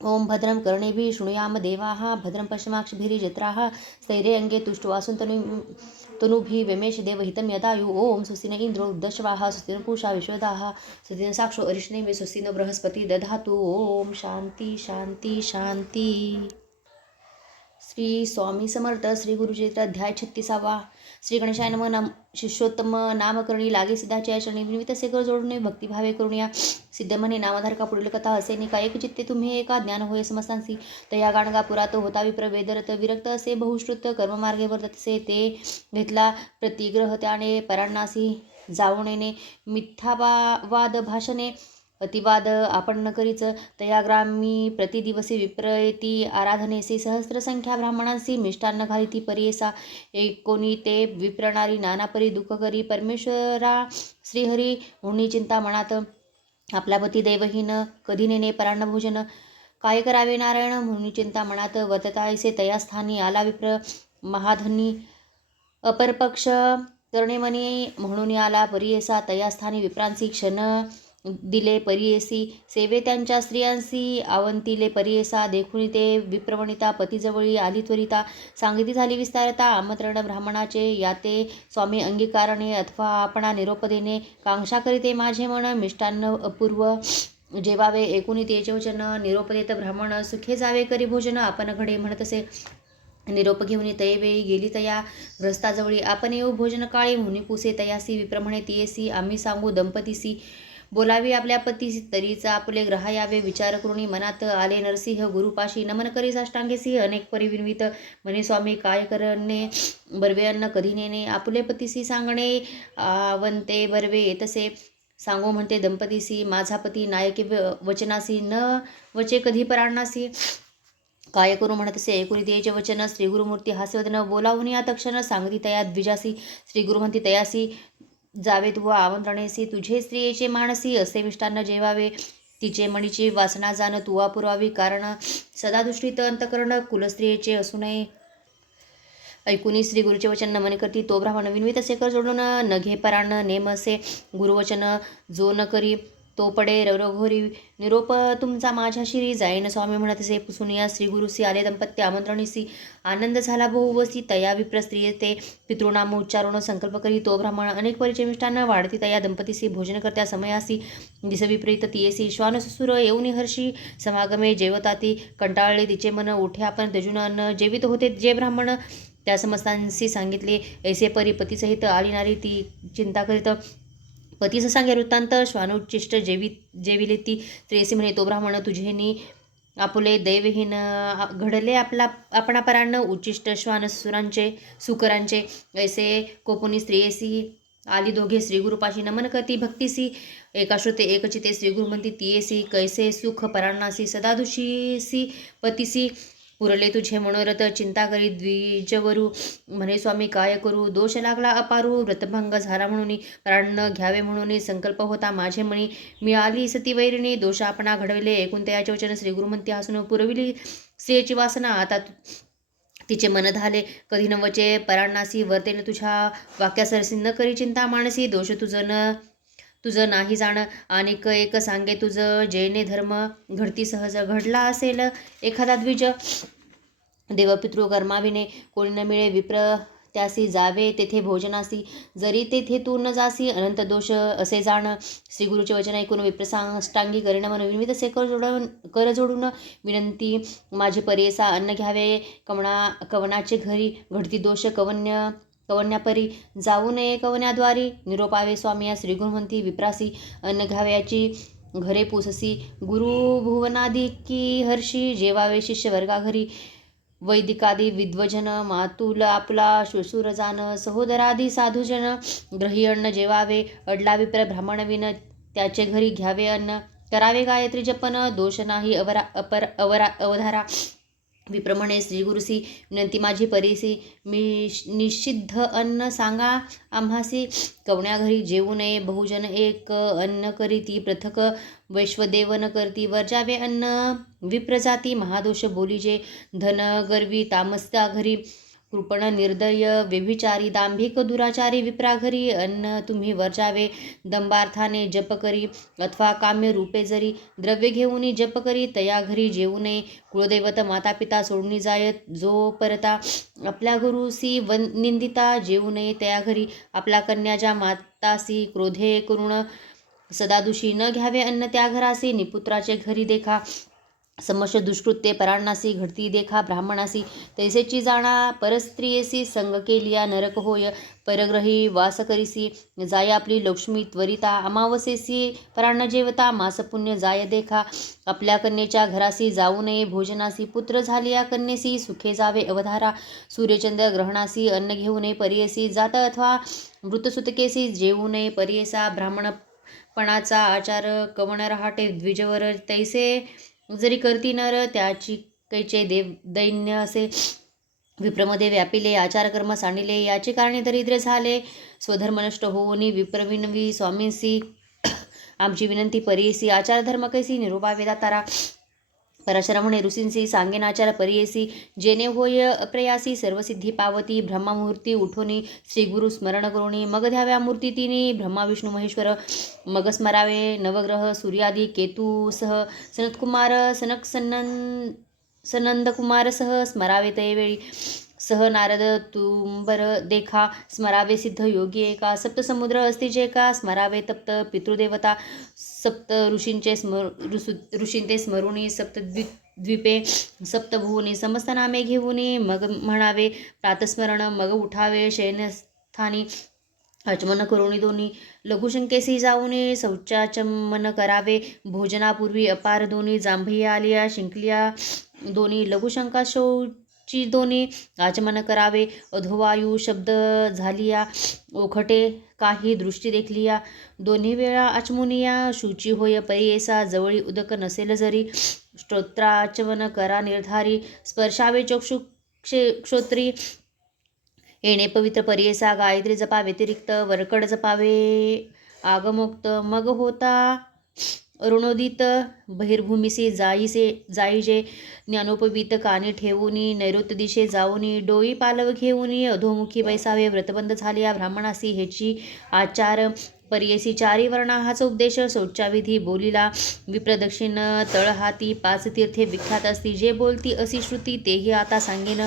ओम भद्रं कर्णेभिः शृणुयाम देवाः भद्रं पश्चिमाक्षभिर्यजत्राः स्थैर्ये अंगे तुष्टवासुं तनुभिः व्यमेष देवहितं यदायु ओम स्वस्ति न इंद्रो वृद्धश्रवाः स्वस्ति न पूषा विश्वदाः स्वस्ति न साक्षो अरिष्णेमिः स्वस्ति न बृहस्पति दधातु ओम शांती शांती शांती. श्री स्वामी समर्थ श्री गुरुचरित्र अध्याय 36. श्री गणेशाय नमः. नाम शिष्योत्तम नामकरणी लागे सिद्धाच्या चरणी विनिवित से कर जोडणे भक्तिभावे करुणया सिद्ध म्हणे नामधार का पुढील कथा असे निका एक चित्ते तुम्ही एका ज्ञान होय समस्तांसी तया गाणगा पुरात होता विप्र वेदरत विरक्त असे बहुश्रुत कर्ममार्गे वर्ततसे ते घेतला प्रतिग्रह त्याने परांनासी जावणेने मिथ्यावाद भाषणे अतिवाद आपण न करीच तया ग्रामी प्रतिदिवसी विप्रयती आराधनेसी सहस्रसंख्या ब्राह्मणांसी मिष्टान्न घालिती परियेसा एकोणी ते विप्रणारी नानापरी दुःख करी परमेश्वरा श्रीहरी हुनी चिंता मनात आपला पती दैवहीन कधी नेणे परान्न भोजन काय करावे नारायण म्हणून चिंता मनात वर्ततायसे तया स्थानी आला विप्र महाधनी अपरपक्ष करणे मनी म्हणून आला परियेसा तया स्थानी विप्रांसी क्षण दिले परियेसी सेवे त्यांच्या स्त्रियांसी आवंतिले परियेसा देखुनी ते विप्रवणिता पतीजवळी आली त्वरिता सांगिती झाली विस्तारता आमंत्रण ब्राह्मणाचे याते स्वामी अंगीकारणे अथवा आपणा निरोप देणे कांक्षा करीते माझे मन मिष्टान्न अपूर्व जेवावे एकूणी तेचे वचन निरोप देत ब्राह्मण सुखे जावे करी भोजन आपण घडे म्हणतसे निरोप घेऊन तयवेळी गेली तया ग्रस्ताजवळी आपण येऊ भोजन काळी मुनी पुसे तयासी विप्र म्हणे तियेसी आम्ही सांगू दंपतीसी बोलावी आपल्या पतीसी तरीचा आपले ग्रहा यावे विचार करुणी मनात आले नरसिंह गुरुपाशी नमन करी साष्टांगेसी अनेक परिविनवित म्हणे स्वामी काय करणे बर्वे अन्न कधी नेणे आपुले पतीसी सांगणे आवंते बर्वे येतसे सांगो म्हणते दंपतीसी माझा पती नायके वचनासी न वचे कधी पराणासी काय करू म्हणतसे ऐकुनी तेचे वचन श्री गुरुमूर्ती हास्यवदन बोलावून या तक्षण सांगती तया द्विजासी श्री गुरु म्हणती तयासी जावे तू आमंत्रणेसी तुझे स्त्रियेचे मानसी असे मिष्टान्न जेवावे तिचे मणीची वासना जाण तुवा पुरावी कारण सदा दृष्टीत अंतकरण कुलस्त्रियेचे असू नये ऐकुनी श्री गुरुचे वचन नमन करती तो ब्राह्मण विनवित असे कर जोडून न घे पराण नेम असे गुरुवचन जो न करी तो पडे रघोरी निरोप तुमचा माझ्या शिरी जाईन स्वामी म्हणत असे पुसून या श्री गुरुसी आले दंपत्य आमंत्रणीसी आनंद झाला बहुवसी तया विप्र स्त्रिये ते पितृनाम उच्चारून संकल्प करी तो ब्राह्मण अनेक परिचय मिष्टान्न वाढती तया दंपतीसी भोजन करत्या समयासी दिस विपरीत तियेसी श्वानसुर येऊनी हर्षी समागमे जेवताती कंटाळले तिचे मन उठे आपण तजुन अन्न जेवित होते जे ब्राह्मण त्या समस्तांशी सांगितले ऐसे परी पतीसहित आली नारी ती चिंता करीत पतीस सांगे वृत्तांत श्वानोच्चिष्ट जेविले ती त्रेसी म्हणे तो ब्राह्मण तुझेनी आपुले दैवहीन घडले आपणा परान्न उच्चिष्ट श्वानसुरांचे सुकरांचे ऐसे कोपुनी स्त्रियेसी आली दोघे श्रीगुरुपाशी नमन करती भक्तीसी एकाश्रुते एकचिते श्रीगुरु म्हणती तियेसी कैसे सुख पराणासी सदादुषीसी पतीसी पुरले तुझे मनोरथ चिंता करी द्विजवरू म्हणे स्वामी काय करू दोष लागला अपारू व्रतभंग झाला म्हणून प्राण घ्यावे म्हणून संकल्प होता माझे मणी मी आली सती वैरिणी दोष आपणा घडविले एकूण त्याचे वचन श्रीगुरु म्हणती हसून पुरविली स्त्रियेची वासना आता तिचे मन झाले कधी नवचे पराणासी वर्तेल तुझ्या वाक्यासरसी न करी चिंता मानसी दोष तुझं नाही जाण आणि एक सांगे तुझं जैने धर्म घडती सहज घडला असेल एखादा द्विज देवपितृ कर्माविने कोणी न मिळे विप्र त्यासी जावे तेथे भोजनासी जरी तेथे तू न जासी अनंत दोष असे जाण श्री गुरुचे वचन ऐकून विप्रसाष्टांगी करीण मन विविध से कर जोडून विनंती माझे परियेसा अन्न घ्यावे कवनाचे घरी घडती दोष कवन्यापरी जाऊ नये कवन्याद्वारी निरोपावे स्वामी या श्रीगुरु म्हणती विप्रासी अन्न घ्यावयाची घरे पुससी गुरु भुवनादिकी हर्षी जेवावे शिष्य वर्गा घरी वैदिकादी विद्वजन मातुल आपला श्वशुरजान सहोदरादी साधुजन ग्रही अन्न जेवावे अडला विप्र ब्राह्मणविन त्याचे घरी घ्यावे अन्न करावे गायत्री जपन दोष नाही अवधारा विप्रमणे श्रीगुरुसी विनंती माझी परीसी मी निषिद्ध अन्न सांगा आम्हासी कवण्या घरी जेवू नये बहुजन एक अन्न करी ती पृथक वैश्वदेवन करती वर्जावे अन्न विप्रजाती महादोष बोलीजे धन गर्वी तामस्ता घरी कृपण निर्दय व्यभिचारी दांभिक दुराचारी विप्राघरी अन्न तुम्ही वर्जावे दंबार्थाने जप करी अथवा काम्य रूपे जरी द्रव्य घेऊनी जप करी तया घरी जेवू नये कुळदैवत माता पिता सोडणी जायत जो परता आपल्या गुरुसी निंदिता जेवू नये तया घरी आपल्या कन्याच्या मातासी क्रोधे करुण सदादुषी न घ्यावे अन्न त्या घरासी निपुत्राचे घरी देखा समश दुष्कृत्ये पराण्णासी घडती देखा ब्राह्मणासी तैसेची जाणा परस्त्रियेसी संग केलिया नरक होय परग्रही वास करीसी जाय आपली लक्ष्मी त्वरिता अमावसेसी पराण्ण जेवता मास पुण्य जाय देखा आपल्या कन्येच्या घरासी जाऊ नये भोजनासी पुत्र झालिया कन्येसी सुखे जावे अवधारा सूर्यचंद्र ग्रहणासी अन्न घेऊ नये परियेसी जात अथवा मृतसुतकेसी जेवू नये परियेसा ब्राह्मणपणाचा आचार कवण रहाटे द्विजवर तैसे जरी करती नर त्याची कैचे दैन्य असे विप्रमध्ये व्यापिले आचारकर्म सांडिले याचे कारणे दरिद्र झाले स्वधर्म नष्ट होऊनी विप्रविनवी स्वामींसी आमची विनंती परियेसी आचार धर्म कैसी निरोपा वेदातारा परशरमणे ऋषींसी सांगेनाचार परियेसी जेने होय अप्रयासी सर्वसिद्धी पावती ब्रह्ममुहूर्ती उठोनी श्रीगुरु स्मरण करोनी मग द्याव्या मूर्ती तिनी ब्रह्मा विष्णू महेश्वर मग स्मरावे नवग्रह सूर्यादी केतूसह सनतकुमार सनंदकुमार सह स्मरावे तयवेळी सह नारद तुंबर देखा स्मरावे सिद्ध योगी एका सप्त समुद्र अस्तिजे का स्मरावे तप्त पितृदेवता सप्त ऋषींते स्मरुणी सप्त द्वीपे सप्तभुवनी समस्त नामे घेऊनी मग म्हणावे प्रातस्मरण मग उठावे शयनस्थानी आचमन करुणी दोन्ही लघुशंकेसी जाऊने शौचाचमन करावे भोजनापूर्वी अपार दोन्ही जांभया आलिया शिंकलिया दोन्ही लघुशंका ची दोन्ही आचमन करावे अधोवायू शब्द झालिया ओखटे काही दृष्टी देखलिया दोन्ही वेळा आचमुनिया शुची होय परियेसा जवळी उदक नसेल जरी स्तोत्राचमन करा निर्धारी स्पर्शावे चक्षु क्षोत्री येणे पवित्र परियेसा गायत्री जपा व्यतिरिक्त वरकड जपावे आगमोक्त मग होता अरुणोदित बहिर्भूमीसी जाईजे ज्ञानोपवीत कानी ठेवूनी नैऋत्य दिशे जाऊनी डोई पालव घेऊनी अधोमुखी बैसावे व्रतबंध झालिया ब्राह्मणासी हेची आचार परियेसी चारी वर्णा हाच उपदेश शौचाविधी बोलिला विप्रदक्षिण तळहाती 5 तीर्थे विख्यात असती जे बोलती अशी श्रुती तेही आता सांगेन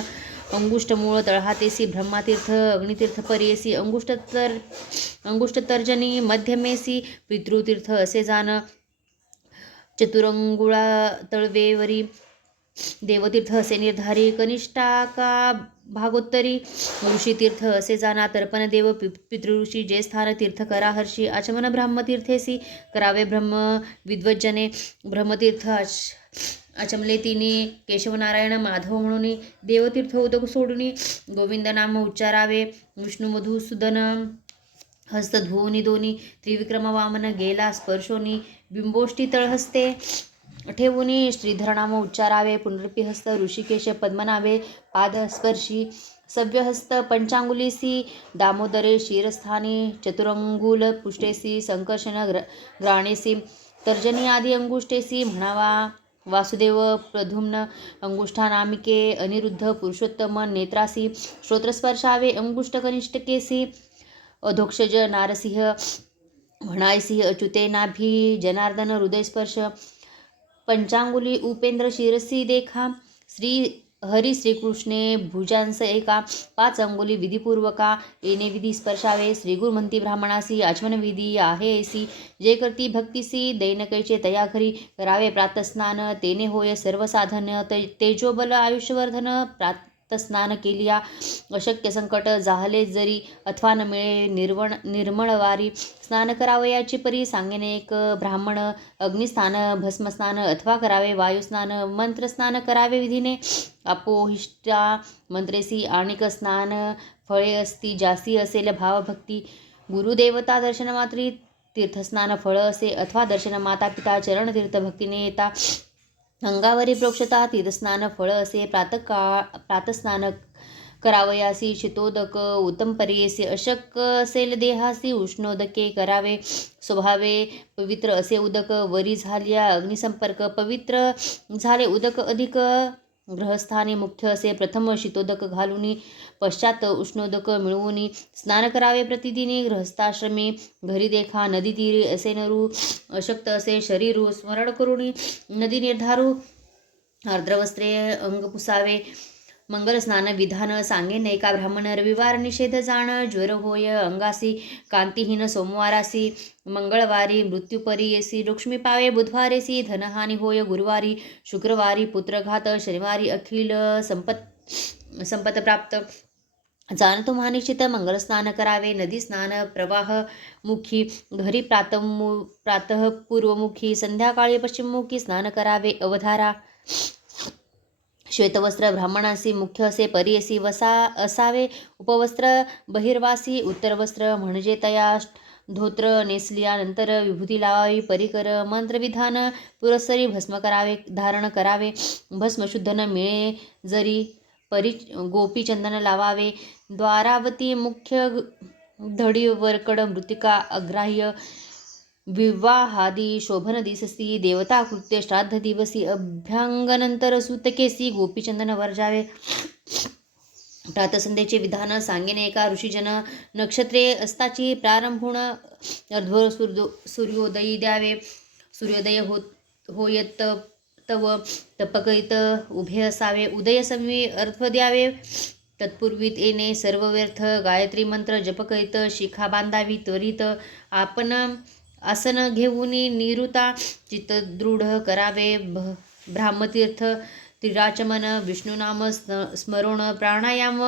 अंगुष्ट मूळ तळहातेसी ब्रह्मातीर्थ अग्नितीर्थ परियेसी अंगुष्ट तर्जनी मध्यमेसी पितृतीर्थ असे जाण चतुरंगुळा तळवेवरी देवतीर्थ असे निर्धारी कनिष्ठाका भागोत्तरी ऋषीतीर्थ असे जाणा तर्पण देव पितृऋषी जे स्थान तीर्थ करा हर्षी आचमन ब्रह्मतीर्थेसी करावे ब्रह्म विद्वज्जने ब्रह्मतीर्थ आचमले तिने केशवनारायण माधव म्हणून देवतीर्थ उदक सोडून गोविंद नाम उच्चारावे विष्णू मधुसूदन हस्त धुवनी दोन्ही त्रिविक्रम वामन गेला स्पर्शोनी बिंबोष्टी तळहस्ते ठेवूनी श्रीधरनाम उच्चारावे पुनरपी हस्त ऋषिकेश पद्मनाभे पादस्पर्शी सव्यहस्त पंचांगुलीसी दामोदरे शिरस्थानी चतुरंगुल पुष्टेसी संकर्षण ग्राणेसी तर्जनी आदी अंगुष्टेसी म्हणावा वासुदेव प्रद्युम्न अंगुष्ठानामिके अनिरुद्ध पुरुषोत्तम नेत्रासी श्रोत्रस्पर्शावे अंगुष्ठ कनिष्ठकेसी अधोक्षज नारसिंह म्हणायसिंह अच्युते नाभी जनार्दन हृदयस्पर्श पंचांगुली उपेंद्र शिरसी देखा श्री हरी श्रीकृष्णे भुजांस एका 5 अंगुली विधिपूर्वका येणे विधी स्पर्शावे श्रीगुरु म्हणती ब्राह्मणासी आचमन विधी आहे ऐसी जे करती भक्तीसी दैनकैचे तया घरी करावे प्रातस्नान तेने होय सर्व साधन तेजोबल आयुष्यवर्धन प्रातस्नान केलिया अशक्य संकट जाहले जरी अथवा न मिळे निर्मळवारी स्नान करावयाची परी सांगेने एक ब्राह्मण अग्निस्नान भस्मस्नान अथवा करावे वायुस्नान मंत्रस्नान करावे विधीने अपोहिष्टा मंत्रेसी आणिक स्नान फळे असती जास्ती असेल भावभक्ती गुरुदेवता दर्शनमात्री तीर्थस्नान फळ असे अथवा दर्शन माता पिता चरण तीर्थभक्तीने येता अंगावरी प्रोक्षता तीर्थस्नान फळ असे प्रातस्नान करावयासी शीतोदक उत्तम परियेसी अशक असेल देहासी उष्णोदके करावे स्वभावे पवित्र असे उदक वरी झालिया अग्निसंपर्क पवित्र झाले उदक अधिक ग्रहस्थानी मुख्य असे प्रथम शीतोदक घालून पश्चात उष्णोदक मिळवून स्नान करावे प्रतिदिनी. गृहस्थाश्रमी घरी देखा नदी तीरी असे नरू, अशक्त असे शरीरू स्मरण करून नदी निर्धारू. आर्द्रवस्त्रे अंग पुसावे. मंगल स्नान विधान सांगेन एका ब्राह्मण. रविवार निषेध जाण. ज्वर होय अंगासी कांतीहीन सोमवारासी. मंगळवारी मृत्यूपरी येसी लक्ष्मी पावे. बुधवारेसी धनहानी होय गुरुवारी. शुक्रवारी पुत्रघात. शनिवारी अखिल संपत प्राप्त. जाणतो महानिश्चित मंगल स्नान करावे. नदी स्नान प्रवाहमुखी. घरी प्रातः पूर्वमुखी. संध्याकाळी पश्चिममुखी स्नान करावे. अवधारा. श्वेतवस्त्र ब्राह्मणांसी मुख्य असे परियसी असावे. उपवस्त्र बहिर्वासी. उत्तरवस्त्र म्हणजे तया धोत्र नेसल्यानंतर विभूती लावावी. परिकर मंत्रविधान पुरस्सरी भस्म धारण करावे. भस्म शुद्ध न मिळे जरी गोपीचंदन लावावे. द्वारावती मुख्य धडी वरकड मृतिका अग्राह्य. विवाहादी शोभन दिससी. देवता कृत्य श्राद्ध दिवसी. अभ्यंगनंतर सूतकेसी गोपीचंदन वर्जावे. प्रातसंध्येचे विधान सांगेन एका ऋषीजन. नक्षत्रे अस्ताची प्रारंभून अर्ध्वर सूर्योदयी द्यावे. सूर्योदय होयत तव तपकैत उभे असावे. उदयसमयी अर्ध्व द्यावे. तत्पूर्वीत येणे सर्व व्यर्थ. गायत्री मंत्र जपकैत शिखा बांधावी. त्वरित आपण आसन घेऊन निरुता चित्तदृढ करावे. ब्राह्मतीर्थ त्रिराचमन विष्णुनाम स्मरण प्राणायाम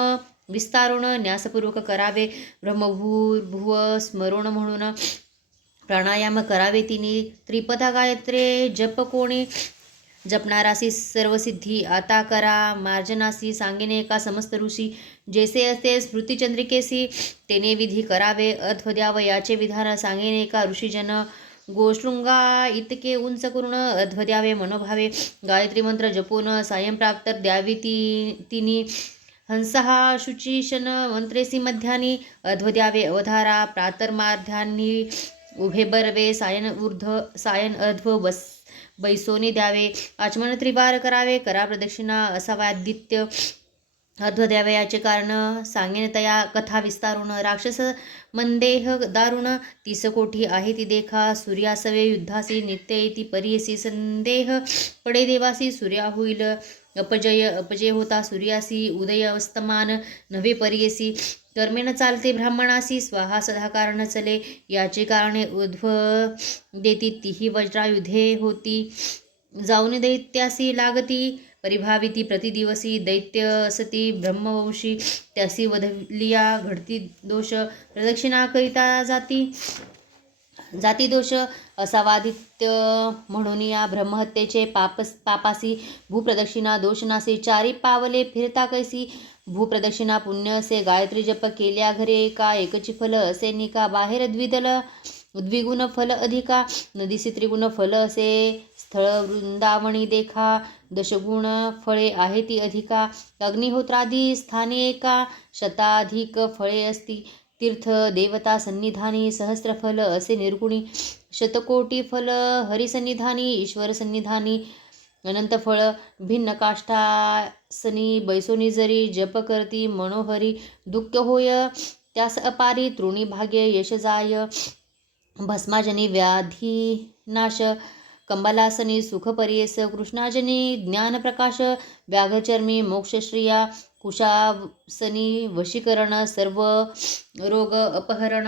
विस्तारून न्यासपूर्वक करावे. ब्रह्मभूर्भुव स्मरण म्हणून प्राणायाम करावे. तिने त्रिपदा गायत्रे जप कोणी जपणारासी सर्वसिद्धी. आता करा मार्जनासी सांगेने का समस्त ऋषी. जैसे असते स्मृतिचंद्रिकेसी तेने विधी करावे. अर्थ द्याव याचे विधान सांगेने का ऋषीजन. गोशृंगा इतके उंच करून अर्ध्व द्यावे मनोभावे. गायत्री मंत्र जपून सायंप्राप्त द्यावी तिनी. हंसहा शुचिशन मंत्रेसी मध्यानी अर्ध्व द्यावे. अवधारा प्रातर्माध्यानी उभे बरवे. सायन अर्ध्व बैसोने द्यावे. आचमन त्रिवार करावे. करा प्रदक्षिणा असावादित्य अर्ध्व द्यावे याचे कारण सांगेन तया कथा विस्तारून. राक्षस मंदेह दारुण 30 कोटी आहे ती देखा. सूर्यासवे युद्धासी नित्य येती परियसी. संदेह पडे देवासी सूर्या होईल अपजय होता सूर्यासी. उदय अस्तमान नव्हे परियसी. कर्मेन चालते ब्राह्मणासी. स्वाहा सदा कारण चले याचे कारणे उद्भ देती. तीही वज्रायुधे होती जाऊन दैत्यासी लागती. परिभाविती प्रतिदिवसी दैत्य असती ब्रह्मवंशी. त्यासी वधलिया घडती दोष. प्रदक्षिणा करिता जाती दोष असावादित्य म्हणून या ब्रह्महत्येचे पापासी. भूप्रदक्षिणा दोषनासी. चारी पावले फिरता कैसी. भूप्रदक्षिणा पुण्य असे. गायत्री जप केल्या घरे का एकची फल असे निका. बाहेर द्विगुण फल अधिका. नदीसी त्रिगुण फल असे. स्थळ वृंदावणी देखा. दशगुण फळे आहे ती अधिका. अग्निहोत्रादी स्थाने एका शताधिक फळे असती. तीर्थ देवता सन्निधानी सहस्रफल असे निर्गुणी. शतकोटी फल हरिसन्निधानी ईश्वर सन्निधानी. अनंत फळ भिन्न काष्ठासनी बैसोनी जरी. जप करती मनोहरी दुःख होय त्यास अपारी. तृणी भाग्य यश जाय. भस्माजनी व्याधिनाश. कंबलासनी सुखपरियेस. कृष्णाजनी ज्ञानप्रकाश. व्याघचर्मी मोक्षश्रिया. कुशासनी वशीकरण. सर्व रोग अपहरण.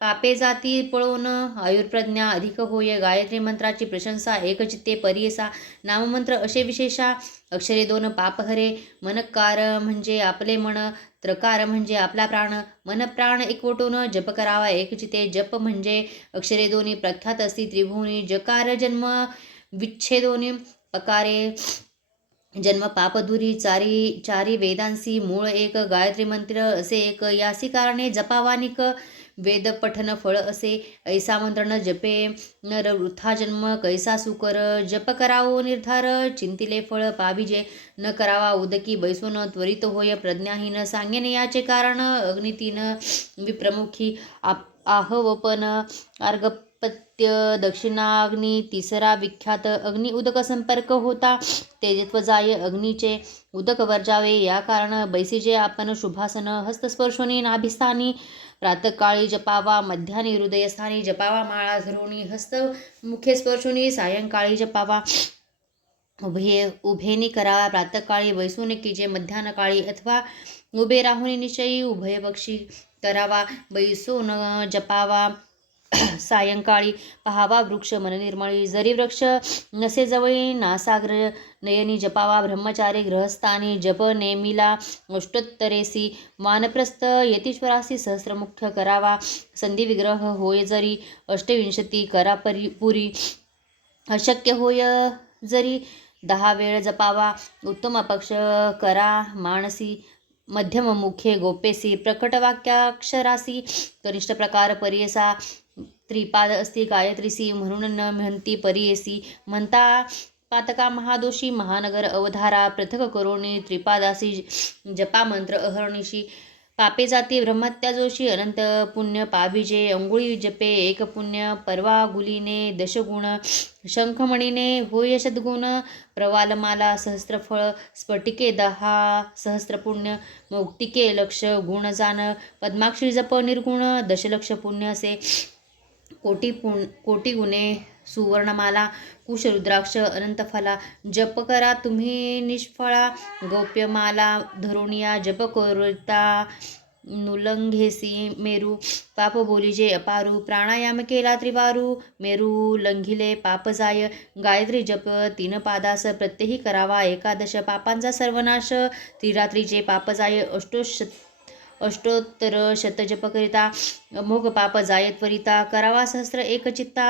पापे जाती पळून. आयुर्प्रज्ञा अधिक होय. गायत्री मंत्राची प्रशंसा एकचित्ते परियसा. नाममंत्र असे विशेषा. अक्षरे 2 पापहरे. मनकार म्हणजे आपले मन. त्रकार म्हणजे आपला प्राण. मन प्राण एकवटून जप करावा एकचिते. जप म्हणजे अक्षरे 2 प्रख्यात असती त्रिभुवनी. जकार जन्म विच्छेदोनी. पकारे जन्म पापधुरी. चारी वेदांसी मूळ एक. गायत्री मंत्र असे एक. यासी कारणे जपावानिक. वेद पठन फळ असे. ऐसा मंत्र न जपे नर वृथा जन्म कैसा सुकर. जप करावो निर्धार चिंतिले फळ पाविजे. न करावा उदकी बैसोन त्वरित होय प्रज्ञाहीन. सांगेन याचे कारण. अग्नितीन विप्रमुखी. आहवपन उत्पत्य दक्षिणाग्नी तिसरा विख्यात अग्नी उदक संपर्क होता तेजत्व जाय अग्नीचे उदक वर्जावे या कारण बैसीजे आपण शुभासन हस्तस्पर्शोनी नाभिस्थानी प्रातकाळी जपावा मध्यानी हृदयस्थानी जपावा माळा धरुणी हस्त मुखे स्पर्शोनी सायंकाळी जपावा उभेनी करावा प्रातःकाळी बैसून कीजे मध्यान्हकाळी अथवा उभे राहुनी निश्चयी उभय पक्षी करावा बैसून जपावा सायंकाळी पहावा वृक्ष मननिर्मळी जरी वृक्ष नसे जवळी नासाग्र नयनी जपावा ब्रह्मचारी गृहस्थानी जप नेमिला अष्टोत्तरेसी वानप्रस्थ यतीश्वरासी सहस्रमुख्य करावा संधी विग्रह होय जरी अष्टविंशती करा पुरी अशक्य होय जरी 10 वेळ जपावा उत्तम पक्ष करा मानसी मध्यम मुखे गोपेसी प्रकट वाक्याक्षरासी कनिष्ठ प्रकार परियसा त्रिपाद असती गायत्रीसी म्हणून न म्हणती परियेसी म्हणता पातका महादोषी महानगर अवधारा पृथक करोणी त्रिपादासी जपा मंत्र अहर्निशी पापे जाती ब्रह्मत्या जोशी अनंत पुण्य पाविजे अंगुळी जपे एक पुण्य परवा गुलीने दशगुण शंखमणीने होय सद्गुण प्रवालमाला सहस्त्रफळ स्फटिके 10 सहस्त्र पुण्य मौक्तिके लक्ष गुण जाण पद्माक्षी जप निर्गुण दशलक्ष पुण्य असे कोटी गुणे सुवर्णमाला कुशरुद्राक्ष अनंतफला जप करा तुम्ही निष्फळा गौप्यमाला धरुणिया जप करिता नुलंघेसी मेरू पाप बोलीजे अपारू प्राणायाम केला त्रिवारू मेरू लंघिले पाप जाय गायत्री जप 3 पादास प्रत्यही करावा एकादश पापांचा सर्वनाश त्रिरात्रीचे पाप जाय अष्टोत्तर शतजप करिता अमोघ पाप जाय त्वरिता करावा सहस्र एक चित्ता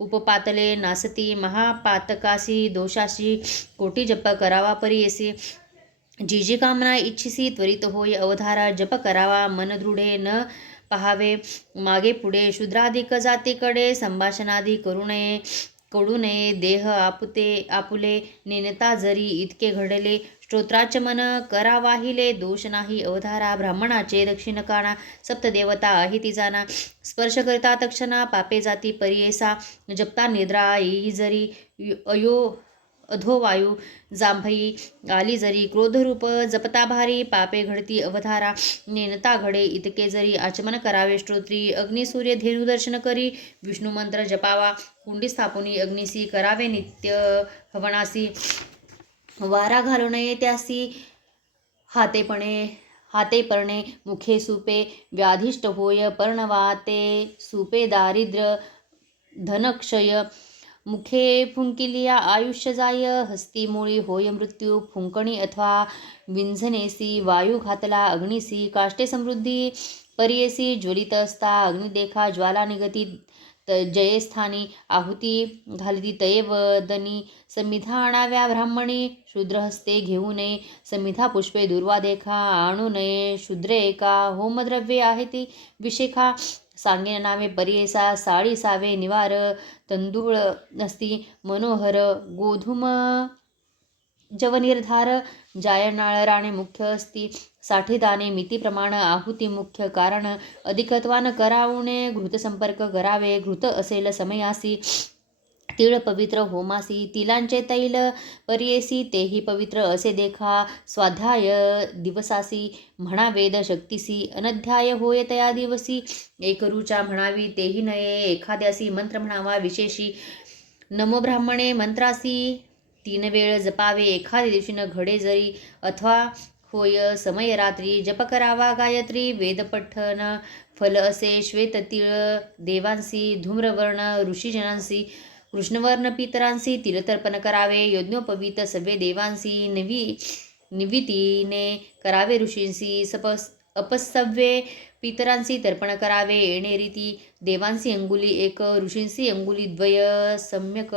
उपपातले नासती महापातकासी दोषाशी कोटी जप करावा परियेसी जी जी कामना इच्छिसी त्वरित होय अवधारा जप करावा मन दृढे न पहावे मागे पुढे शूद्राधिक जातीकडे संभाषणादी करू नये देह आपुले नेनता जरी इतके घडले स्तोत्राचमन करावाहिले दोष नाही अवधारा ब्राह्मणाचे दक्षिण काना सप्तदेवता आहे जाना स्पर्श करता तक्षणा पापे जाती परियेसा जपता निद्रा येई जरी अधो वायू जांभई आली जरी क्रोधरूप जपता भारी पापे घडती अवधारा नेनता घडे इतके जरी आचमन करावे स्तोत्री अग्निसूर्य धेनु दर्शन करी विष्णू मंत्र जपावा कुंडी स्थापुनी अग्निसी करावे नित्य हवनासी वारा घालू नये त्यासी हाते परणे मुखे सुपे व्याधिष्ट होय पर्णवाते सुपे दारिद्र्य धनक्षय मुखे फुंकिलिया आयुष्य जाय हस्ती मुळी होय मृत्यू फुंकणी अथवा विंझनेसी वायू घातला अग्निसी काष्टे समृद्धी परियेसी ज्वलित असता अग्निदेखा ज्वाला निगती जयस्थानी आहुती घालती तयेवदनी समिधा आणाव्या ब्राह्मणी शूद्रहस्ते घेऊ नये समिधा पुष्पे दुर्वा देखा आणू नये शूद्र एका होमद्रव्ये आहे ती विशेखा सांगेन नावे परियेसा साळी सावे निवार तंदूळ नसती मनोहर गोधूम जवनिर्धार जायनाळ राणे मुख्य असती 60 दाणे मिती प्रमाण आहुती मुख्य कारण अधिकत्वान करावणे घृत संपर्क करावे घृत असेल समयासी तिळ पवित्र होमासी तिलांचे तैल परियेसी तेही पवित्र असे देखा स्वाध्याय दिवसासी म्हणा वेद शक्तीसी अनध्याय होय तया दिवसी एक रुचा म्हणावी तेही नये एखाद्यासी मंत्र म्हणावा विशेषी नमो ब्राह्मणे मंत्रासी 3 वेळ जपावे एखाद्या दिवशी न घडे जरी अथवा होय समय रात्री जप करावा गायत्री वेदपठन फल असे श्वेत तिळ देवांसी धूम्रवर्ण ऋषीजनांसी कृष्णवर्ण पितरांसी तिलतर्पण करावे यज्ञोपवीत सव्वे देवांसी निवितीने करावे ऋषींसी अपसव्ये पितरांसी तर्पण करावे येणे रीती देवांसी अंगुली 1 ऋषींसी अंगुली 2 सम्यक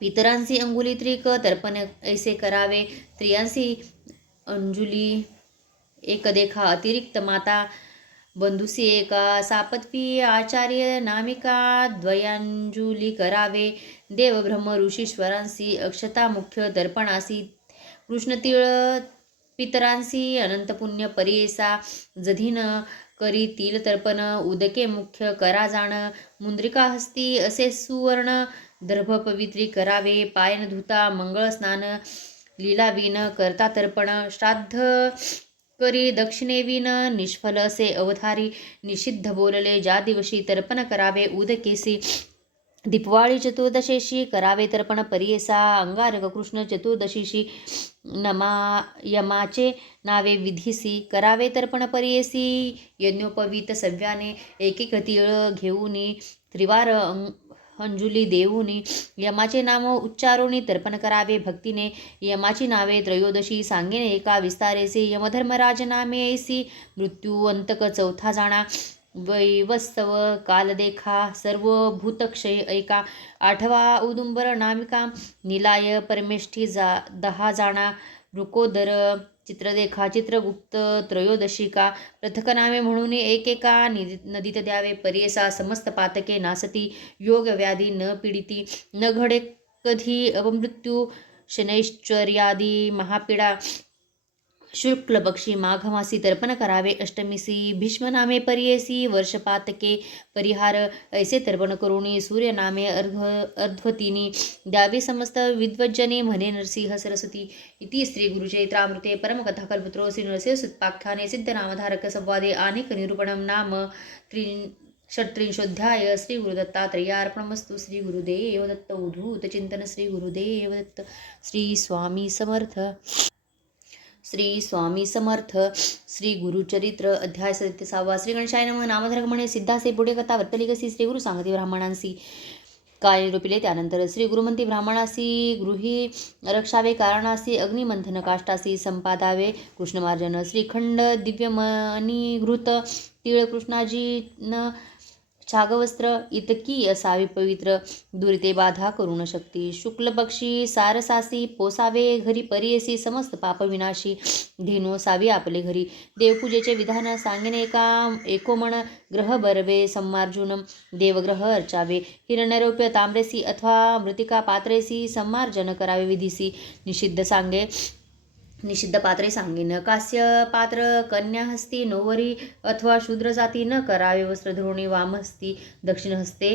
पितरांसी अंगुली 3 तर्पण ऐसे करावे स्त्रियांसी अंजुली 1 देखा अतिरिक्त माता बंधुसी 1 सापत्वी आचार्य नामिका द्वयांजुली करावे देव ब्रह्म ऋषीश्वरांसी अक्षता मुख्य तर्पणासी कृष्णतीळ पितरांसी अनंत पुण्य परियेसा जधीन करीतील तर्पण उदके मुख्य करा जाण मुद्रिका हस्ती असे सुवर्ण दर्भ पवित्री करावे पायन धुता मंगळ स्नान लीलाविन करता तर्पण श्राद्ध करी दक्षिणेविन निष्फल असे अवधारी निषिद्ध बोलले ज्या दिवशी तर्पण करावे उदकेसी दीपवाळी चतुर्दशीशी करावे तर्पण परियेसा अंगारक कृष्ण चतुर्दशीशी यमाचे नावे विधीसी करावे तर्पण परियेसी यज्ञोपवीत सव्याने एकेक तीळ घेऊनी त्रिवार अंजुली देऊनी यमाचे नाम उच्चारोनी तर्पण करावे भक्तीने यमाची नावे त्रयोदशी सांगेने एका विस्तारेसी यमधर्मराज नामे ऐसी मृत्यू अंतक चौथा जाणा वैवस्तव कालदेखा सर्व भूतक्षय ऐका आठवा औदुंबर नामिका निलाय परमेष्ठी दहा जाणा वृकोदर चित्रदेखा चित्रगुप्त त्रयोदशिका पृथक नामे म्हणून एकेका नदीत द्यावे परियेसा समस्त पातके नासती योग व्याधी न पीडिती न घडे कधी अपमृत्यू शनैश्वर्यादी महापीडा शुक्ल पक्षी माघमासी तर्पण करावे अष्टमीसी भीष्म नामे परियेसी वर्षपातके परिहार ऐसे तर्पण करुणी सूर्य नामे अर्ध्वतीनी द्यावे समस्त विद्वज्जने म्हणे नरसिंह सरस्वती इति श्री गुरुचरित्रामृते परमकथा कल्पत्रो श्री नरसिंह सुत्पाख्याने सिद्धनामधारक संवादे अनेक निरूपणम नाम षट्त्रिंशोऽध्याय श्री गुरुदत्तात्रेयार्पणमस्तु श्री गुरुदेव दत्त उद्धूत चिंतन श्री गुरुदेव दत्त श्री स्वामी समर्थ श्री स्वामी समर्थ श्री गुरुचरित्र अध्याय 37 श्री गणेशाय नमः नामधारक म्हणे सिद्धासे पुढे कथा वर्तली कशी श्री गुरु सांगती ब्राह्मणांसी काय निरूपिले त्यानंतर श्री गुरुमंती ब्राह्मणासी गृही रक्षावे कारणासी अग्निमंथन काष्टासी संपादावे कृष्णमार्जन श्रीखंड दिव्यमणी घृत तिळ कृष्णाजीन छागवस्त्र इतकी असावी पवित्र दुरिते बाधा करू न शकती शुक्ल पक्षी सारसासी पोसावे घरी परियेसी समस्त पाप विनाशी धेनु सावी आपले घरी देवपूजेचे विधान सांगणे एकोमण ग्रह बरवे सम्मार्जुनम देवग्रह अर्चावे हिरण्यरौप्य ताम्रेसी अथवा मृतिका पात्रेसी सम्मार्जन करावे विधीसी निषिद्ध पात्रे सांगेन कास्य पात्र कन्या हस्ती नोवरी अथवा शूद्र जाती न करावे वस्त्रधरोणी वामहस्ती दक्षिण हस्ते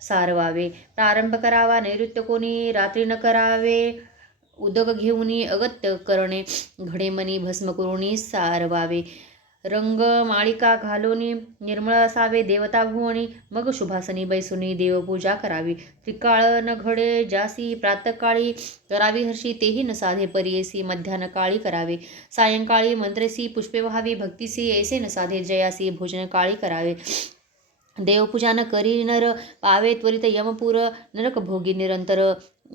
सारवावे प्रारंभ करावा नैऋत्य कोणी रात्री न करावे उदक घेऊनी अगत्य करणे घडेमणी भस्म करुणी सारवावे रंग माळिका घालोनी निर्मळ असावे देवता भुवनी मग शुभासनी बैसुनी देवपूजा करावी त्रिकाळ न घडे जासी प्रातकाळी करावी हर्षी तेही न साधे परियेसी मध्यान काळी करावे सायंकाळी मंत्रेसी पुष्पे व्हावी भक्तीसी ऐसे न साधे जयासी भोजन काळी करावे देवपूजा न करी नर पावे त्वरित यमपूर नरक भोगी निरंतर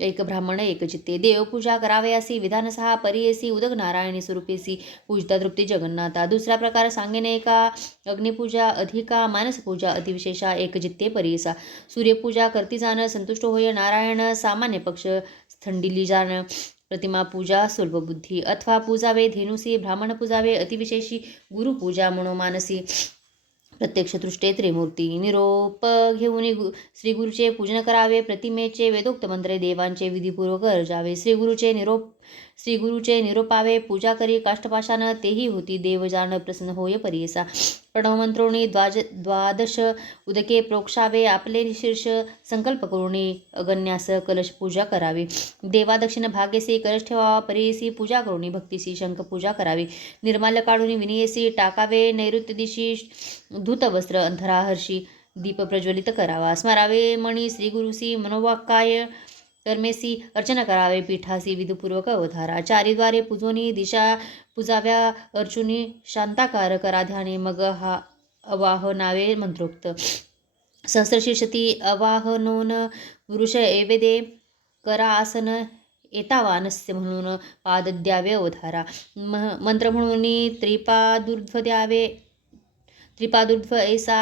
एक ब्राह्मण एक चित्ते देवपूजा करावयासी विधान सहा परियेसी उदक नारायणी स्वरूपेसी पूजता तृप्ती जगन्नाथा दुसरा प्रकार सांगेने एका अग्निपूजा अधिका मानसपूजा अतिविशेषा एक चित्ते परियेसा सूर्यपूजा करती जाण संतुष्ट होय नारायण सामान्य पक्ष थंडिली जाण प्रतिमा पूजा स्वल्पबुद्धी अथवा पूजावे धेनुसी ब्राह्मण पूजावे अतिविशेषी गुरुपूजा मनोमानसी प्रत्यक्ष दृष्टे त्रिमूर्ती निरोप घेऊन श्री गुरुचे पूजन करावे प्रतिमेचे वेदोक्त मंत्रे देवांचे विधिपूर्वक अर्जावे श्री गुरुचे निरोपावे पूजा करी काष्टपाशान तेही होती देवजान प्रसन्न होय परियेसा प्रणवमंत्रोणी द्वादश उदके प्रोक्षावे आपले शीर्ष संकल्प करुणी अगन्यास कलश पूजा करावी देवा दक्षिण भागेसी कलश ठेवावा परियेसी पूजा करुणी भक्तीसी शंख पूजा करावी निर्माल्य काढून विनियेसी टाकावे नैऋत्य दिशी धूतवस्त्र अंधराहर्षी दीप प्रज्वलित करावा स्मरावे मणी श्री गुरुसी मनोवाक्काय कर्मेसी अर्चना करावे पीठासी विधपूर्वक अवधारा चारीद्वारे पूजोनी दिशा पूजाव्या अर्चुनी शांताकार करा ध्याने मग हा अवाहनावे मंत्रोक्त सहस्रशीर्षती अवाहनोन वृष एवेदे करा आसन एतावानस्य म्हणून पाद द्यावे अवधारा मंत्र म्हणून त्रिपादुर्ध्व ऐसा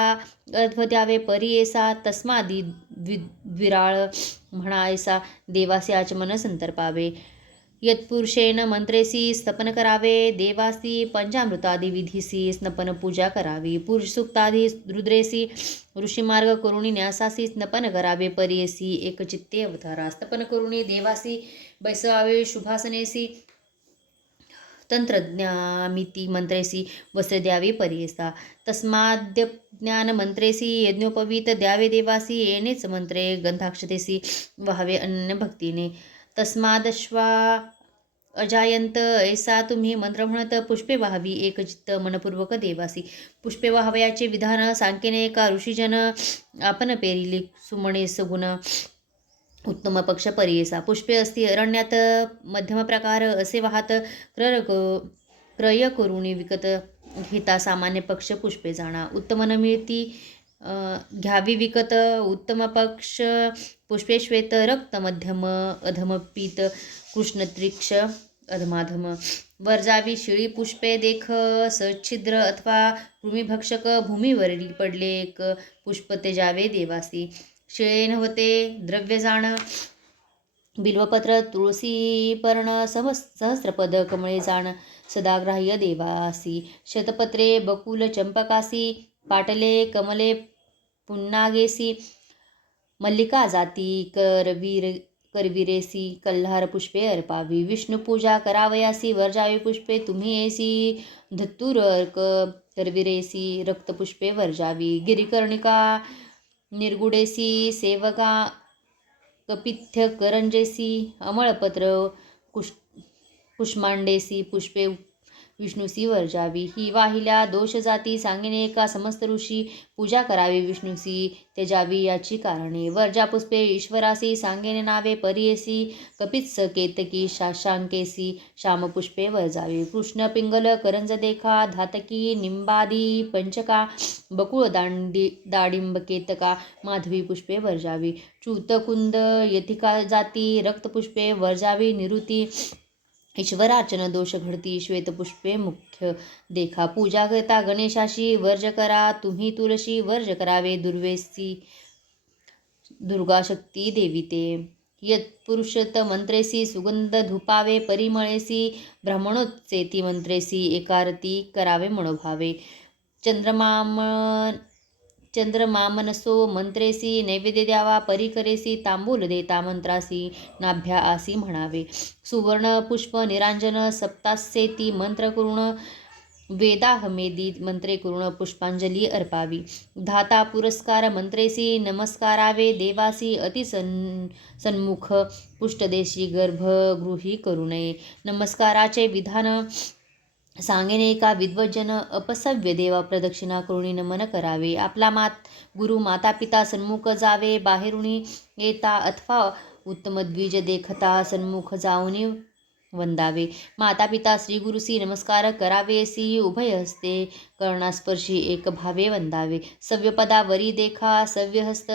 अर्ध्व द्यावे परी ऐसा तस्मादी द्विराळ म्हणा ऐसा देवासी आचमन संतर्पावे यत्पुरुषेण मंत्रेसी स्तपन करावे देवासी पंचामृतादी विधीसी स्नपन पूजा करावी पुरुष सुक्तादी रुद्रेसी ऋषिमार्ग करुणी न्यासासी स्नपन करावे परियेसी एकचित्ते अवतारा स्तपन करुणी देवासी बैसवावे शुभासनेसी तंत्रज्ञामिती मंत्रेसी वस्त्र द्यावे परेसा. तस्माद्य ज्ञानमंत्रेसी यज्ञोपवीत द्यावे देवासी. येणेच मंत्रे गंधाक्षतेसी व्हावे अनन्य भक्तीने. तस्मादश्वा अजायंत ऐसा तुम्ही मंत्र म्हणत पुष्पे व्हावी एकचित्त मनपूर्वक देवासी. पुष्पे व्हावयाचे विधान सांकेने एका ऋषीजन आपण पेरिली सुमणे सगुण उत्तम पक्ष परियेसा. पुष्पे असती अरण्यात मध्यम प्रकार असे वाहत क्रय करुणी विकत घेता सामान्य पक्ष पुष्पे जाणा. उत्तम न मिळती घ्यावी विकत उत्तम पक्ष पुष्पे श्वेत रक्त मध्यम अधम पीत कृष्णत्रिक्ष अधमाधम. वर्जावी शिळी पुष्पे देख सच्छिद्र अथवा कृमीभक्षक भूमीवरील पडले एक पुष्प तेजावे देवासी. शिळे नव्हते द्रव्य जाण बिल्वपत्र तुळसी पर्ण सहस्रपद कमळे जाण सदाग्राह्य देवासी. शतपत्रे बकुल चंपकासी पाटले कमले पुन्नागेसी. मल्लिका जाती करविरेसी कल्हार पुष्पे अर्पावी. विष्णुपूजा करावयासी वर्जावी पुष्पे तुम्ही येसी. धत्तूर अर्क करविरेसी रक्तपुष्पे वर्जावी. गिरिकर्णिका निर्गुडेसी सेवका कपिथ्य करंजेसी. अमळपत्र कुष्मांडेसी पुष्पे विष्णुसी वर्जावी. ही वाहिल्या दोष जाती सांगिने एका समस्त ऋषी. पूजा करावी विष्णुसी तेजावी याची कारणे. वर्जा पुष्पे ईश्वरासी सांगेने नावे परियेसी. कपित्स केतकी शाशांकेसी श्यामपुष्पे वर्जावी. कृष्ण पिंगल करंज देखा धातकी निंबादी पंचका. बकुळ दाडिंब केतका माधवी पुष्पे वर्जावी. च्युतकुंद यथिका जाती रक्तपुष्पे वर्जावी. निरुती ईश्वरार्चन दोष घडती श्वेतपुष्पे मुख्य देखा. पूजा करता गणेशाशी वर्ज करा तुम्ही तुळशी. वर्ज करावे दुर्गाशक्ती देवीते. यत्पुरुषत मंत्रेसी सुगंध धुपावे परिमळेसी. ब्राह्मणोच्चेती मंत्रेसी एकारती करावे मनोभावे. चंद्रमामनसो मंत्रेसी नैवेद्य द्यावा परिकरेसी. तांबूल देता मंत्रासी नाभ्या आसी म्हणावे. सुवर्ण पुष्प निरांजन सप्तासेती मंत्र करुण वेदाहमेदी मंत्रे करुण पुष्पांजली अर्पावी. धाता पुरस्कार मंत्रेसी नमस्कारावे देवासी. अति सन्मुख पुष्टदेशी गर्भगृही करू नये. नमस्काराचे विधान सांगेने एका विद्वज्जन अपसव्य देवा प्रदक्षिणा करुणी नमन करावे. आपला गुरु माता पिता सन्मुख जावे बाहेरुणी येता अथवा उत्तम द्विज देखता सन्मुख जाऊनी वंदावे. माता पिता श्री गुरुसी नमस्कार करावेसी. उभय हस्ते कर्णास्पर्शी एक भावे वंदावे. सव्यपदावरी देखा सव्यहस्त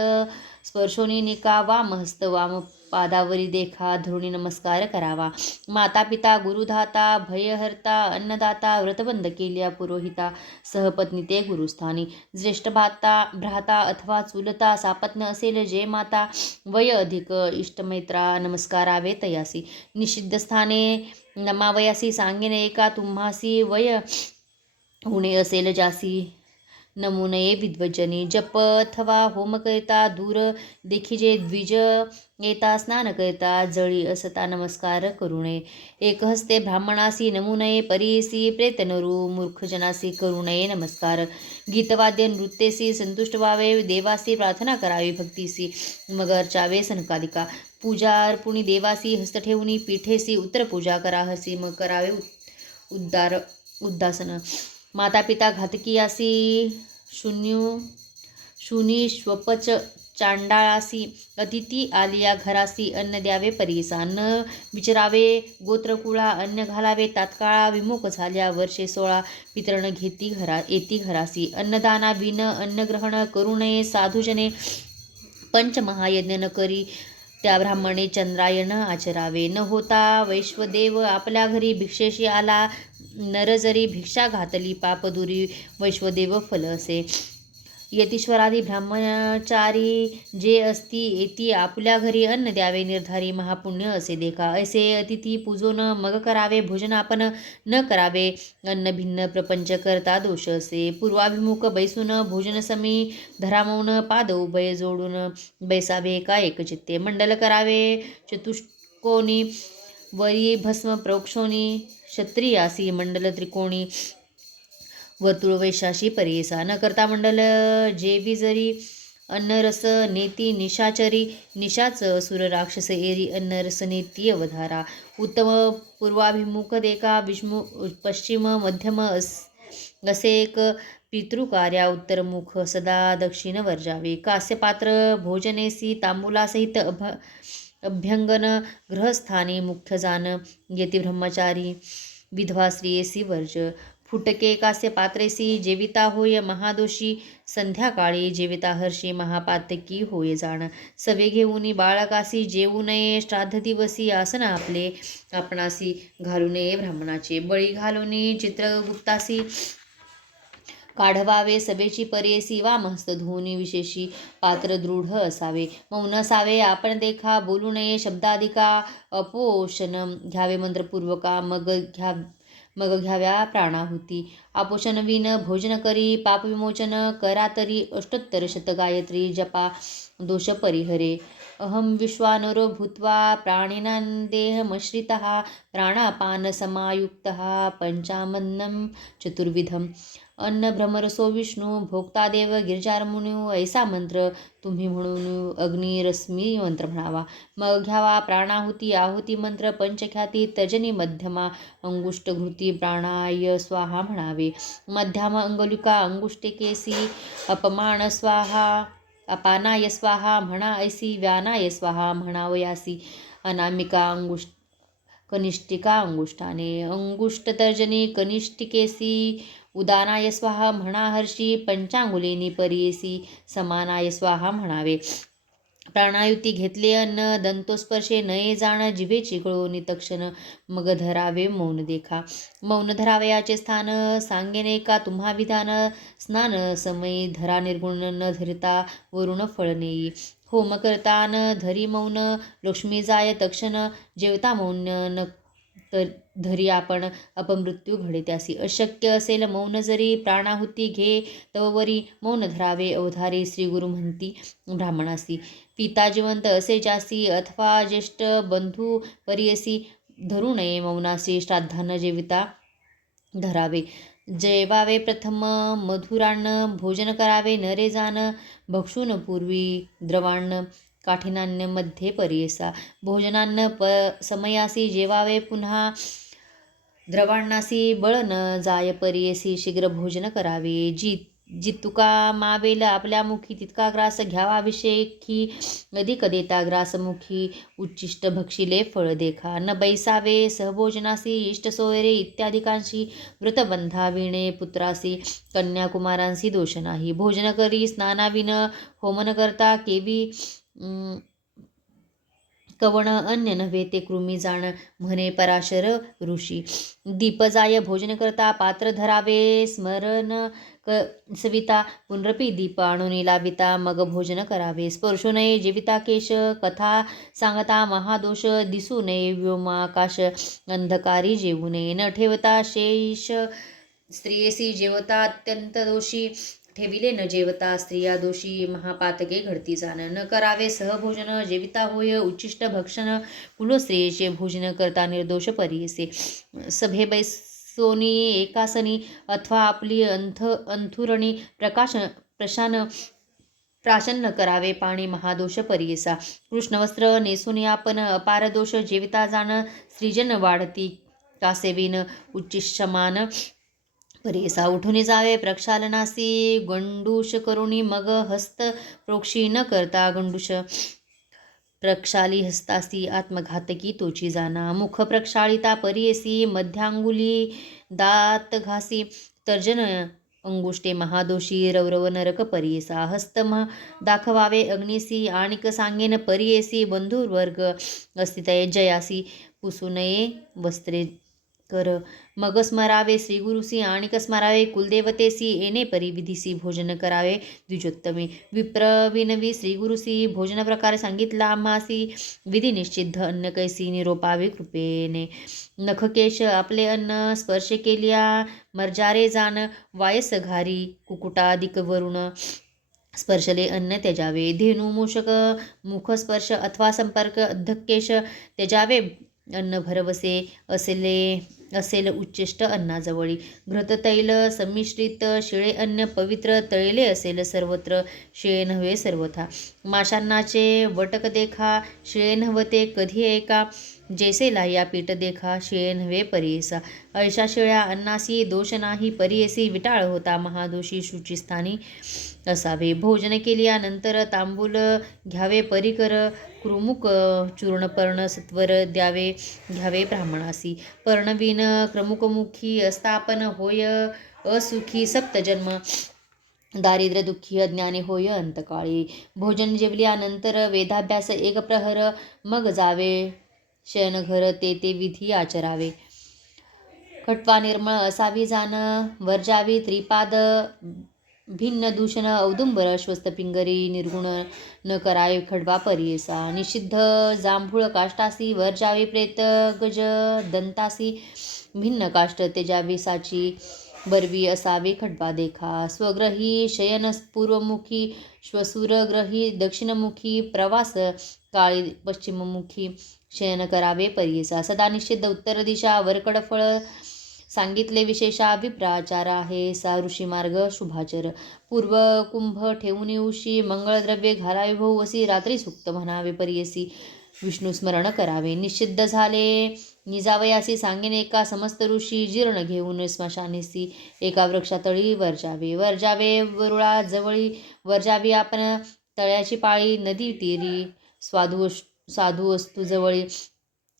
स्पर्शोनी निका. वामहस्त वाम पादावरी देखा धरुणी नमस्कार करावा. माता पिता गुरुधाता भयहर्ता अन्नदाता. व्रतबंध केल्या पुरोहिता सहपत्नी ते गुरुस्थानी. ज्येष्ठ भ्राता अथवा चुलता सापत्न असेल जे माता. वय अधिक इष्टमैत्रा नमस्कारावे तयासी. निषिद्ध स्थाने नमावयासी सांगेने एका तुम्हासी. वय होणे असेल जासी नमू नये विद्वज्जनी. जप अथवा होम करता दूर देखिजे द्विज येता. स्नान करता जळी असता नमस्कार करू नये. एकहस्ते ब्राह्मणासी नमू नये परियेसी. प्रेतनरू मूर्खजनासी करू नये नमस्कार. गीतवाद्य नृत्येसी संतुष्ट व्हावे देवासी. प्रार्थना करावी भक्तीसी मग अर्चावे सनकादिका. पूजा अर्पुणी देवासी हस्त ठेवणी पीठेसी. उत्तर पूजा कराहसी मग करावे उद्दासन. माता पिता घातकीयासी शुनी श्वपच चांडाळासी. अतिथी आलिया घरासी अन्न द्यावे परिसा. न विचारावे गोत्रकुळा. अन्न घालावे तात्काळा. विमुख झाल्या वर्षे 16 पितरण येती घरासी. अन्नदाना बिन अन्नग्रहण करू नये साधुजने. पंचमहायज्ञ न करी त्या ब्राह्मणे चंद्रायण आचरावे. न होता वैश्वदेव आपल्या घरी भिक्षेशी आला. नर जरी भिक्षा घातली पापदुरी वैश्वदेव फल असे. यतीश्वरादी ब्रह्मचारी जे असती येती आपल्या घरी अन्न द्यावे निर्धारी महापुण्य असे देखा. ऐसे अतिथी पूजोन मग करावे भोजन. आपण न करावे अन्न भिन्न प्रपंच करता दोष असे. पूर्वाभिमुख बैसून भोजन समी धरामौन. पाद उभय जोडून बैसावे एका एकचित्ते. मंडल करावे चतुष्कोनी. वरी भस्म प्रोक्षोनी क्षत्रियासी मंडल त्रिकोणी वर्तुळ वैशाशी परेसा न करता मंडल जेवी जरी अन्नरस नेती निशाचरी निशाच सुर राक्षस एरी अन्नरस नेती अवधारा उत्तम पूर्वाभिमुख देका विष्णू पश्चिम मध्यम असे एक पितृकार्या उत्तरमुख सदा दक्षिण वर्जावे कास्यपात्र भोजनेसी तांबूलासहित अभ्यंगन गृहस्थानी मुख्य जान येती ब्रह्मचारी विधवा स्त्रियेसी वर्ज फुटके कास्य पात्रेसी जेविता होय महादोषी संध्याकाळी जेविता हर्षी महापातकी होय जाण सवे घेऊनी बाळकासी जेवू नये श्राद्ध दिवसी आसन आपले आपणासी घालू नये ब्राह्मणाचे बळी घालूनी चित्रगुप्तासी काढवावे सभेची परेसी वामहस्त धोनी विशेषी पात्र दृढ असावे मौन असावे आपण देखा बोलू नये शब्दाधिका अपोषण घ्यावे मंत्रपूर्वका मग घ्याव्या प्राणाहुती आपोषण विन भोजन करी पापविमोचन करा तरी अष्टोत्तर शतगायत्री जपा दोष परिहरे अहम विश्वानरो भूत्वा प्राणिनां देहमश्रितः प्राणापानसमायुक्तः पंचामन्नं चतुर्विधम् अन्न भ्रमरसो विष्णू भोक्ता देव गिरिजारमुनु ऐसा मंत्र तुम्ही म्हणून अग्निरश्मी मंत्र म्हणावा मग घ्यावा प्राणाहुती आहुती मंत्र पंचख्याती तर्जनी मध्यमा अंगुष्ठघृती प्राणाय स्वाहा म्हणावे मध्याम अंगुलिका अंगुष्ठेकेसी अपमान स्वाहा अपानाय स्वाहा म्हणा ऐसी व्यानाय स्वाहा म्हणावयासी अनामिका कनिष्ठिका अंगुष्ठाने अंगुष्ठतर्जनी कनिष्ठिकेसी उदानाय स्वाहा म्हणा हर्षी पंचांगुलीनी परीसी समानाय स्वाहा म्हणावे प्राणायुती घेतले अन्न दंतोस्पर्शे नये जाण जिभेची कळोनी तक्षण मग धरावे मौन देखा मौन धरावयाचे स्थान सांगेने का तुम्हा विधान स्नान समयी धरा निर्गुण न धरिता वरुण फळ नेई होम करता न धरी मौन लक्ष्मी जाय तक्षण जेवता मौन न तर धरी आपण अपमृत्यू घडे त्यासी अशक्य असेल मौन जरी प्राणाहुती घे तववरी मौन धरावे अवधारी श्री गुरु म्हणती ब्राह्मणासी पिता जिवंत असे जासी अथवा ज्येष्ठ बंधू परियसी धरू नये मौनासी श्राद्धान जेविता धरावे जेवावे प्रथम मधुरान्न भोजन करावे नरे जाण भक्षून पूर्वी द्रवान्न काठिन्यान्न मध्ये परियसा भोजनान्न समयासी जेवावे पुन्हा द्रवाण्णासी बळ न जाय परियसी शीघ्र भोजन करावे जितुका मावेल आपल्या मुखी तितका ग्रास घ्यावा अभिषेकी अधिक देता ग्रासमुखी उच्चिष्ट भक्षिले फळ देखा न बैसावे सहभोजनासी इष्ट सोयरे इत्यादिकांशी व्रतबंधा विणे पुत्रासी कन्याकुमारांसी दोष नाही भोजन करी स्नानाविन होमन करता केवी कवण अन्य नव्हे ते कृमी जाण म्हणे पराशर ऋषी दीपजाय भोजन करता पात्र धरावे स्मरण सविता पुनरपी दीप आणून लाविता मग भोजन करावे स्पर्शो नये जेविता केश कथा सांगता महादोष दिसू नये व्योमाकाश अंधकारी जेवू नये न ठेवता शेष स्त्रियेसी जेवता अत्यंत दोषी ठेविले न जेवता स्त्रिया दोषी महापातके घडती जाण न करावे सहभोजन जेविता होय उच्चिष्ट भक्षण कुलस्त्रियेचे भोजन करता निर्दोष परियसे सभे बैसोनी एकासनी अथवा आपली अंथुरणी प्राशन करावे पाणी महादोष परियसा कृष्णवस्त्र नेसून आपण अपार दोष जेविता जाण स्त्रीजन वाढती कासेविन उच्चिष्यमान परेसा उठून जावे प्रक्षालनासी गंडूष करुणी मग हस्त प्रोक्षी न करता गंडूष प्रक्षाली हस्तासी आत्मघातकी तोची जाना मुख प्रक्षालिता परियसी मध्यांगुली दात घासी तर्जन अंगुष्टे महादोषी रवरव नरक परियसा हस्तम दाखवावे अग्निसी आणिक सांगेन परियसी बंधुवर्ग अस्तितये जयासी पुसू नये वस्त्रे कर मग स्मरावे श्रीगुरुसी आणिक स्मरावे कुलदेवतेसी येणे परिविधीसी भोजन करावे द्विजोत्तमे विप्रविनवी श्रीगुरुसी भोजन प्रकार सांगितला आम्हासी विधी निश्चिद्ध अन्न कैसी निरोपावे कृपेने नखकेश आपले अन्न स्पर्श केल्या मर्जारे जाण वायस घारी कुकुटादिक वरुण स्पर्शले अन्न त्यजावे धेनू मूषक मुखस्पर्श अथवा संपर्क अधकेश त्यजावे अन्न भरवसे असले असेल उच्चिष्ट अन्नाजवळी. घृततैल संमिश्रित शिळे अन्न पवित्र तळले असेल सर्वत्र, शिळे नव्हे सर्वथा. माशान्नाचे वटक देखा, शिळे नव्हते कधी एका. जैसे लाह्या पीठ देखा, शिळे नव्हे परियेसा. ऐशा शिळ्या अन्नासी दोष नाही, परियेसी विटाळ होता महादोषी शुचिस्थानी असावे. भोजन केल्यानंतर तांबूल घ्यावे परिकर, कृमुक चूर्ण पर्ण सत्वर द्यावे घ्यावे ब्राह्मणासी. पर्णविन क्रमुकमुखी अस्तापन होय असुखी सप्तजन्म, दारिद्र्य दुःखी अज्ञानी होय अंतकाळी. भोजन जेवल्यानंतर वेदाभ्यास एक प्रहर, मग जावे शयनघर ते विधी आचरावे. खटवा निर्मळ असावी जाण, वर्जावी त्रिपाद भिन्न दूषण औदुंबर अश्वस्थ पिंगरी. निर्गुण न करावे खडवा परियेसा. निषिद्ध जांभूळ काष्टासी, वर्जावी प्रेत गज दंतासी. भिन्न काष्ट तेजावी साची, बरवी असावे खडवा देखा. स्वग्रही शयन पूर्वमुखी, श्वशुरग्रही दक्षिणमुखी. प्रवास काळी पश्चिममुखी, शयन करावे परियेसा. सदा निषिद्ध उत्तर दिशा, वरकड फळ सांगितले विशेषा. विप्राचार आहे सा ऋषी मार्ग शुभाचर. पूर्व कुंभ ठेवून उशी, मंगळद्रव्ये घालावे भोवसी. रात्री सुक्त म्हणावे परियेसी, विष्णुस्मरण करावे. निषिद्ध झाले निजावयासी, सांगेन एका समस्त ऋषी. जीर्ण घेऊन स्मशानेसी, एका वृक्षातळी वर्जावे. वर्जावे वरुळा जवळी, वर्जावी आपण तळ्याची पाळी. नदी तीरी साधू वस्तू जवळी,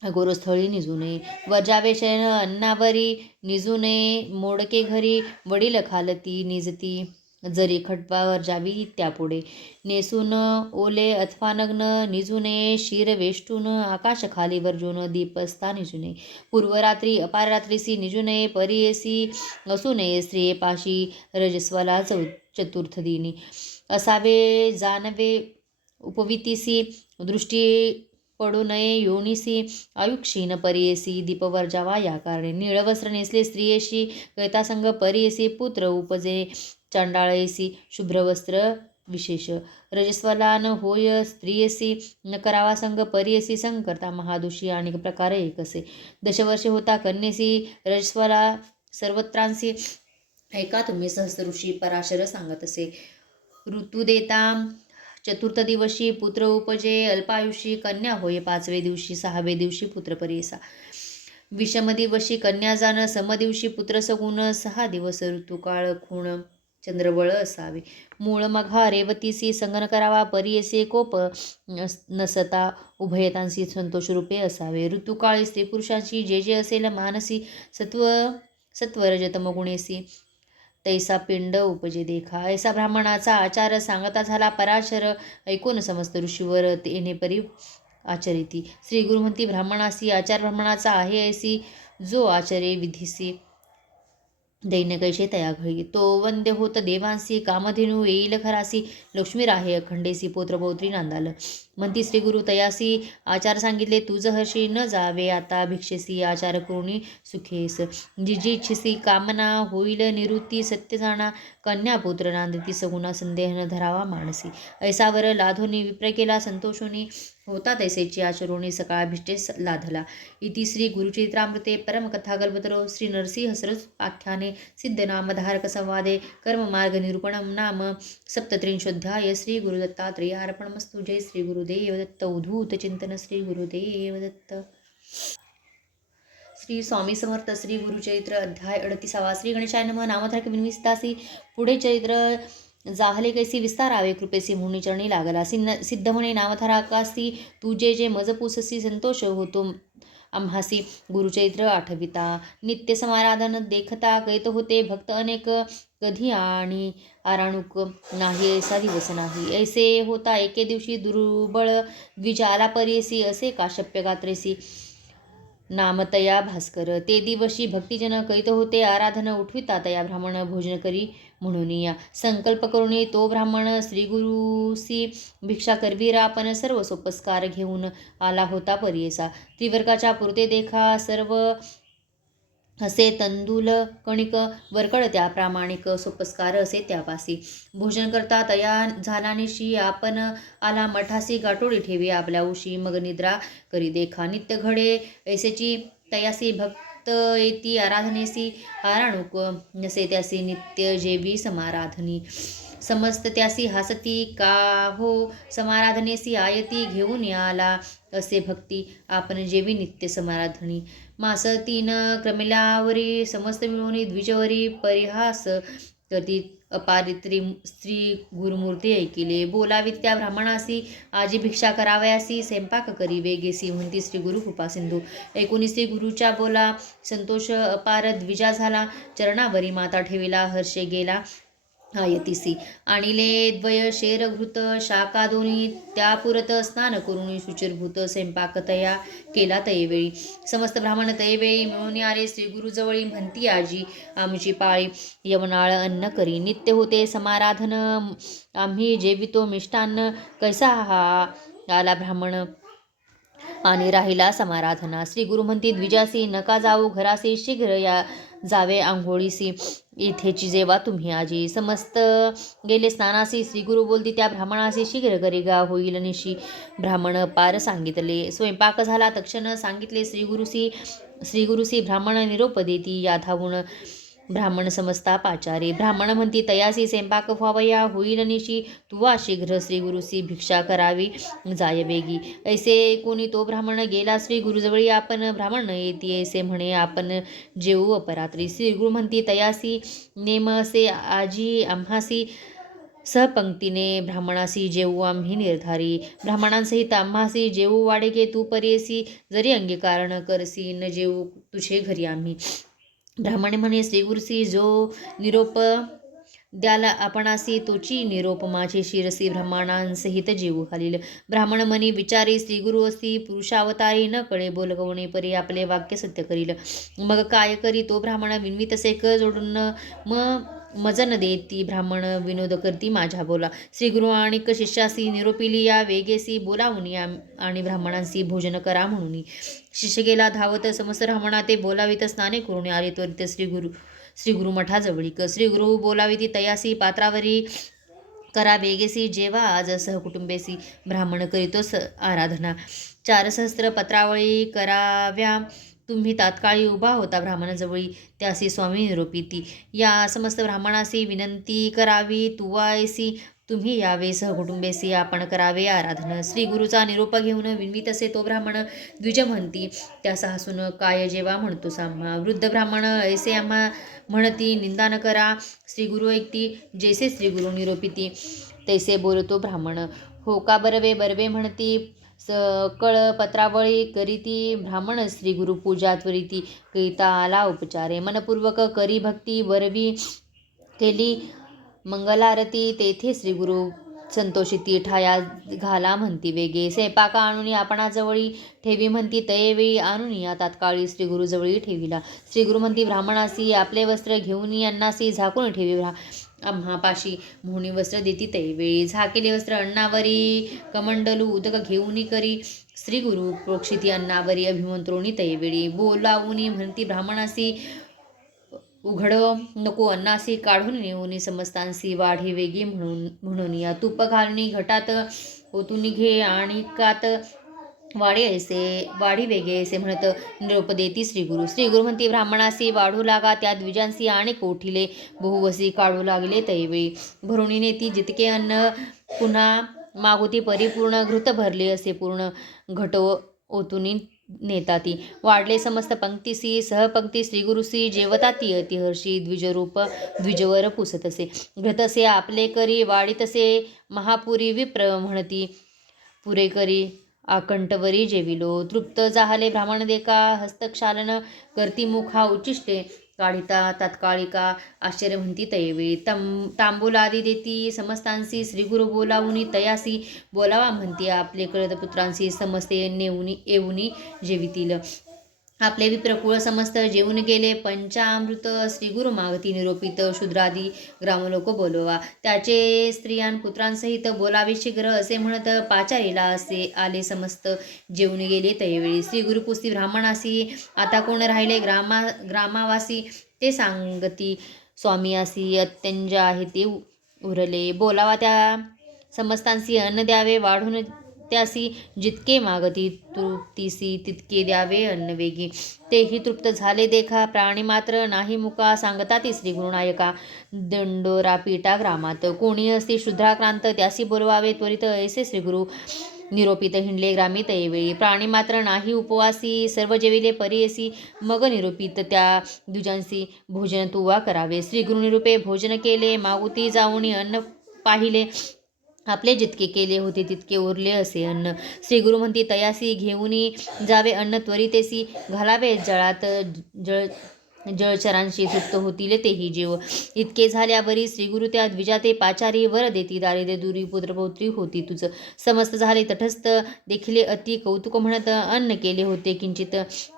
गोरस्थळी निजू नये. वर्जावे शयन अन्नावरी, निजू नये मोडके घरी. वडील खालती निजती जरी, खटवा वर्जावी त्यापुढे. नेसून ओले अथवा नग्न निजू नये, शिर वेष्टून आकाश खाली वर्जून. दीपस्था निजू नये, पूर्वरात्री अपाररात्रीसी निजू नये परियेसी. असू नये स्त्रियेपाशी, रजस्वला चतुर्थ दिनी. असावे जानवे उपवितीसी, दृष्टी पडू नये योनिसी. आयुक्षीण परियेसी, दीप वर्जावा या कारणे. निळ वस्त्र नेसले स्त्रियेशी, कैतासंग परियेसी. पुत्र उपजे चांडाळेसी, शुभ्र वस्त्र विशेष. रजस्वलान होय स्त्रियेसी, न करावा संग परियेसी. संकर्ता महादोषी, अनेक प्रकारे एकसे. दशवर्षे होता कन्येसी, रजस्वला सर्वत्रांसी. ऐका तुम्ही सहस्र ऋषी पराशर सांगत असे. ऋतू देता चतुर्थ दिवशी पुत्र उपजे अल्पायुषी. कन्या होय पाचवे दिवशी, सहावे दिवशी पुत्र परियेसा. विषम दिवशी कन्या जाण, समदिवशी पुत्र सगुण. 6 दिवस ऋतुकाळ खूण, चंद्रबळ असावे. मूळ मघा रेवतीसी, संगन करावा परियेसे. कोप नसता उभयतांसी, संतोष रूपे असावे. ऋतुकाळी स्त्री पुरुषांशी जे जे असेल मानसी, सत्वरजतम गुणेसी. तैसा पिंड उपजे देखा. ऐसा ब्राह्मणाचा आचार सांगता झाला पराशर. ऐकून समस्त ऋषीवर येणे परी आचरिती. श्री गुरु म्हणती ब्राह्मणासी, आचार ब्राह्मणाचा आहे ऐसी. जो आचरे विधीसी, दैन्य कैसे तया घळी. तो वंद्य होत देवांसी, कामधेनू येईल खरासी. लक्ष्मी राहे अखंडेसी, पौत्र पौत्री नांदाल. म्हणती श्री गुरु तयासी, आचार सांगितले तुझ हर्षी. न जावे आता भिक्षेसी, आचार करुणी सुखेस. जी इच्छिसी कामना, होईल निवृत्ती सत्य जाणा. कन्या पुत्र नांदती सगुणा, संदेह न धरावा मानसी. ऐसावर लाधोनी विप्र केला संतोषोनी. होता तैसेची आचरोणी, सकाळभिष्टे लाधला. इति श्री गुरुचरित्रामृते परमकथा कल्पतरो श्री नरसिंह सरस्वत्याख्याने सिद्धनामधारक संवादे कर्ममार्ग निरूपणम नाम सप्तत्रिंशोऽध्याय. श्री गुरुदत्तात्रेयार्पणमस्तु. जय श्री गुरुदेव दत्त. उद्धूत चिंतन. श्री गुरुदेव दत्त. श्री स्वामी समर्थ. श्री गुरुचरित्र अध्याय 38. श्री गणेशाय नमः. नामधारक विनविस्तासी. पुढे चरित्र जाहले कैसी विस्तारावे कृपेसी, म्हणून चरणी लागला. सिद्ध म्हणे नामधारकासी, तू जे जे मज पुससी. संतोष होतो आम्हासी गुरुचरित्र आठविता. नित्य समाराधन देखता, कैत होते भक्त अनेक. कधी आणि आराणूक नाही ऐसा दिवस नाही. ऐसे होता एके दिवशी दुर्बळ द्विज आला परियेसी. असे काश्यप्य गात्रेसी, नामतया भास्कर. ते दिवशी भक्तिजन कैत होते आराधन. उठविता तया ब्राह्मण भोजन करी म्हणून या. संकल्प करून तो ब्राह्मण श्रीगुरुसी भिक्षा करवीरा. पण सर्व सोपस्कार घेऊन आला होता परियेसा. त्रिवर्गाच्या पुरते देखा सर्व असे तंदूल कणिक. वरकड त्या प्रामाणिक, सोपस्कार असे त्यापासी. भोजन करता तया झाला निशी. आपण आला मठासी, गाठोडी ठेवी आपल्या उशी. मग निद्रा करी देखा. नित्य घडे ऐसेची तयासी प्राप्त येती आराधनेसी आराणुक नसे त्यासी नित्य जेवी समाराधनी समस्त त्यासी हसती का हो समाराधनेसी आयती घेऊन आला असे भक्ती आपण जेवी नित्य समाराधनी मास 3 क्रमिलावरी समस्त मिळवणी द्विजवरी परिहास करती अपारित्री स्त्री गुरुमूर्ती ऐकिले बोलावी त्या ब्राह्मणासी आजी भिक्षा करावयासी स्वयंपाक करी वेगेसी म्हणती श्री गुरु कृपा सिंधू ऐकुनी श्री गुरुच्या बोला संतोष अपार द्विजा झाला चरणावरी माता ठेविला हर्षे गेला आयतीसी आणिले द्वय शेरघृत शाखा दोन्ही त्या पुरत स्नान करून शुचिरभूत स्वयंपाक तया केला तयवेळी समस्त ब्राह्मण तयवेळी मिळून आले श्री गुरुजवळी म्हणती आजी आमची पाळी यवनाळ अन्न करी नित्य होते समाराधन आम्ही जेवितो मिष्टान्न कैसा हा आला ब्राह्मण आणि राहिला समाराधना श्री गुरु म्हणती द्विजासी नका जाऊ घरासी शीघ्र या जावे आंघोळीसी येथेची जेवा तुम्ही आजी समस्त गेले स्नानासी श्री गुरु बोलती त्या ब्राह्मणासी शीघ्र करी गा होईल निशी ब्राह्मण पार सांगितले स्वयंपाक झाला तक्षण सांगितले श्री गुरुसी ब्राह्मण निरोप देती याधावून ब्राह्मण समजता पाचारे ब्राह्मण म्हणती तयासी स्वयंपाक व्हावया होईल निशी तुवा शीघ्र श्री गुरुसी भिक्षा करावी जाय वेगी ऐसे कोणी तो ब्राह्मण गेला श्री गुरुजवळी आपण ब्राह्मण येते ऐसे म्हणे आपण जेऊ अपरात्री श्री गुरु म्हणती तयासी नेम असे आजी आम्हासी सहपंक्तीने ब्राह्मणासी जेऊ आम्ही निर्धारी ब्राह्मणांसहित आम्हासी जेऊ वाडेगे तू परेसी जरी अंगीकार न करसी न जेऊ तुझे घरी आम्ही ब्राह्मणे म्हणे श्री गुरुसी जो निरोप द्याला आपणासी तोची निरोप माझे शिरसी ब्राह्मणांसहित जेऊ घालील ब्राह्मण मनी विचारी श्री गुरु असती पुरुषावतारी न कळे बोलगवणे परी आपले वाक्य सत्य करील मग काय करी तो ब्राह्मण विनवी तसे क जोडून मजन देती ब्राह्मण विनोद करती माझ्या बोला श्री गुरु आणि शिष्यासी निरोपिली या वेगेसी बोलावून आणि ब्राह्मणांसी भोजन करा म्हणून शिष्य गेला धावत समस्त ब्राह्मणा ते बोलावित स्नाने करून आले त्वरित श्री गुरु मठाजवळीक श्री गुरु बोलाविती तयासी पात्रावरी करा वेगेसी जेवा आज सहकुटुंबेसी ब्राह्मण करीतोस आराधना 4 सहस्त्र पत्रावळी कराव्या तुम्ही तात्काळी उभा होता ब्राह्मणाजवळी त्यासी स्वामी निरोपिती या समस्त ब्राह्मणासी विनंती करावी तुवायसी तुम्ही यावे सहकुटुंबेसी आपण करावे आराधन श्री गुरुचा निरोप घेऊन विनवीत असे तो ब्राह्मण द्विज म्हणती त्यास हसून काय जेवा म्हणतोस आम्हा वृद्ध ब्राह्मण ऐसे आम्हा म्हणती निंदा न करा श्री गुरु ऐकती जैसे श्री गुरु निरोपिती तैसे बोलतो ब्राह्मण हो का बरवे बरवे म्हणती कळ पत्रावळी करीती ब्राह्मण श्री गुरु पूजा त्वरिती करिता आला उपचारे मनपूर्वक करी भक्ती वरवी केली मंगलारती तेथे श्री गुरु संतोषिती ठाया घाला म्हणती वेगे स्वयंपाका आणून आपणाजवळी ठेवी म्हणती तयेवेळी आणून या तात्काळी श्री गुरुजवळी ठेविला श्री गुरु म्हणती ब्राह्मणासी आपले वस्त्र घेऊन अन्नासी झाकून ठेवी आम्हापाशी मोहनी वस्त्र देती तैवेळी झाकेले वस्त्र अन्नावरी कमंडलू उदक घेऊनी करी श्री गुरु प्रोक्षिती अन्नावरी अभिमंत्रोणी तैवेळी बोलावूनी म्हणती ब्राह्मणासी उघड नको अन्नासी काढून नेऊन समस्तांसी वाढी वेगी म्हणून या तूप घालून घटात ओतून घे आणि कात वाढी वेगे असे म्हणत निरोप देती श्री गुरु म्हणती ब्राह्मणासी वाढू लागा त्या द्विजांसी आणि कोठिले बहुवसी काढू लागले तैवेळी भरुणी नेती जितके अन्न पुन्हा मागुती परिपूर्ण घृत भरले असे पूर्ण घट ओतुनी नेताती वाढले समस्त पंक्तीसी सहपंक्ती श्री गुरुसी जेवताती अतिहर्षी द्विजरूप द्विजवर पुसतसे घृतसे आपले करी वाढीतसे महापुरी विप्र म्हणती पुरे करी आकंठवरी जेविलो तृप्त जाहले ब्राह्मण देका हस्तक्षालन करती मुखा उच्चिष्टे काढिता तात्कालिका आश्चर्य म्हणती तयवेळी तांबूलादी देती समस्तांसी श्री गुरु बोलावूनी तयासी बोलावा म्हणती आपले कळत पुत्रांसी समस्ते नेऊनी येऊनी जेवितील आपले विप्रकुळ समस्त जेवून गेले पंचामृत श्री गुरु मागती निरोपित शूद्रादी ग्रामलोक बोलवा त्याचे स्त्रियां पुत्रांसहित बोलावे शीघ्र असे म्हणत पाचारीला असे आले समस्त जेवून गेले तैवेळी श्री गुरु पुस्ती ब्राह्मणासी आता कोण राहिले ग्रामावासी ते सांगती स्वामियासी अत्यंज आहे ते उरले बोलावा त्या समस्तांसी अन्न द्यावे वाढून त्यासी जितके मागती तृप्तीसी तितके द्यावे अन्न वेगी. तेही तृप्त झाले देखा प्राणी मात्र नाही मुका. सांगता ती श्री गुरुनायका दंडोरा पीठा ग्रामात. कोणी असती शुद्राक्रांत त्यासी बोलवावे त्वरित. ऐसे श्री गुरु निरोपित हिंडले ग्रामीत ऐवेळी. प्राणी मात्र नाही उपवासी सर्व जेविले परीयसी. मग निरोपित त्या द्विजांसी भोजन तुवा करावे. श्री गुरु निरूपे भोजन केले मागुती जाऊनी अन्न पाहिले. आपले जितके केले होते तितके उरले असे अन्न. श्री गुरु म्हणती तयासी घेऊनी जावे अन्न त्वरितेसी. घालावे जळात जळचरांशी तृप्त होतील तेही जीव. इतके झाल्यावरी श्री गुरु त्या द्विजाते पाचारी वर देती. दारिद्र्य दुरी पुत्रपौत्री होती तुझ. समस्त झाले तटस्थ देखिले अति कौतुक म्हणत. अन्न केले होते किंचित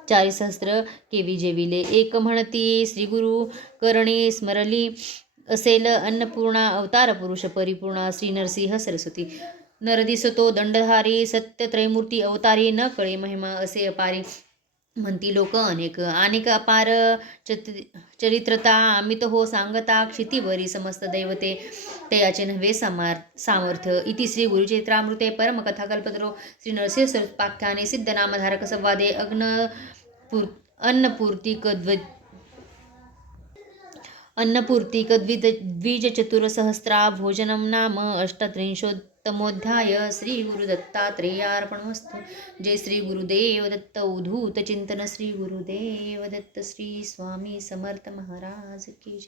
4 सहस्त्र केवी जेविले. एक म्हणती श्री गुरु करणी स्मरली असेल अन्नपूर्णा अवतार पुरुष परिपूर्णा श्री नरसिंह सरस्वती. नर दिसतो दंडधारी सत्य त्रैमूर्ती अवतारी. न कळे महिमा असे अपारी म्हणती लोक अनेक. अनेक अपार चरित्रता अमित हो सांगता. क्षितिवरी समस्त दैवते तयाचे नव्हे सामर्थ्य. इति श्री गुरुचरित्रामृते परमकथा कल्पतरो श्री नरसिंह स्वरूपाख्याने सिद्ध नामधारक संवादे अन्नपूर्तिक द्विजचतुरसहस्रा भोजनं नाम 38तमोऽध्याय. श्री गुरुदत्तात्रेयार्पणमस्तु. जय श्री गुरुदेव दत्त. उद्धूत चिंतन श्री गुरुदेव दत्त. श्री स्वामी समर्थ महाराज की जय.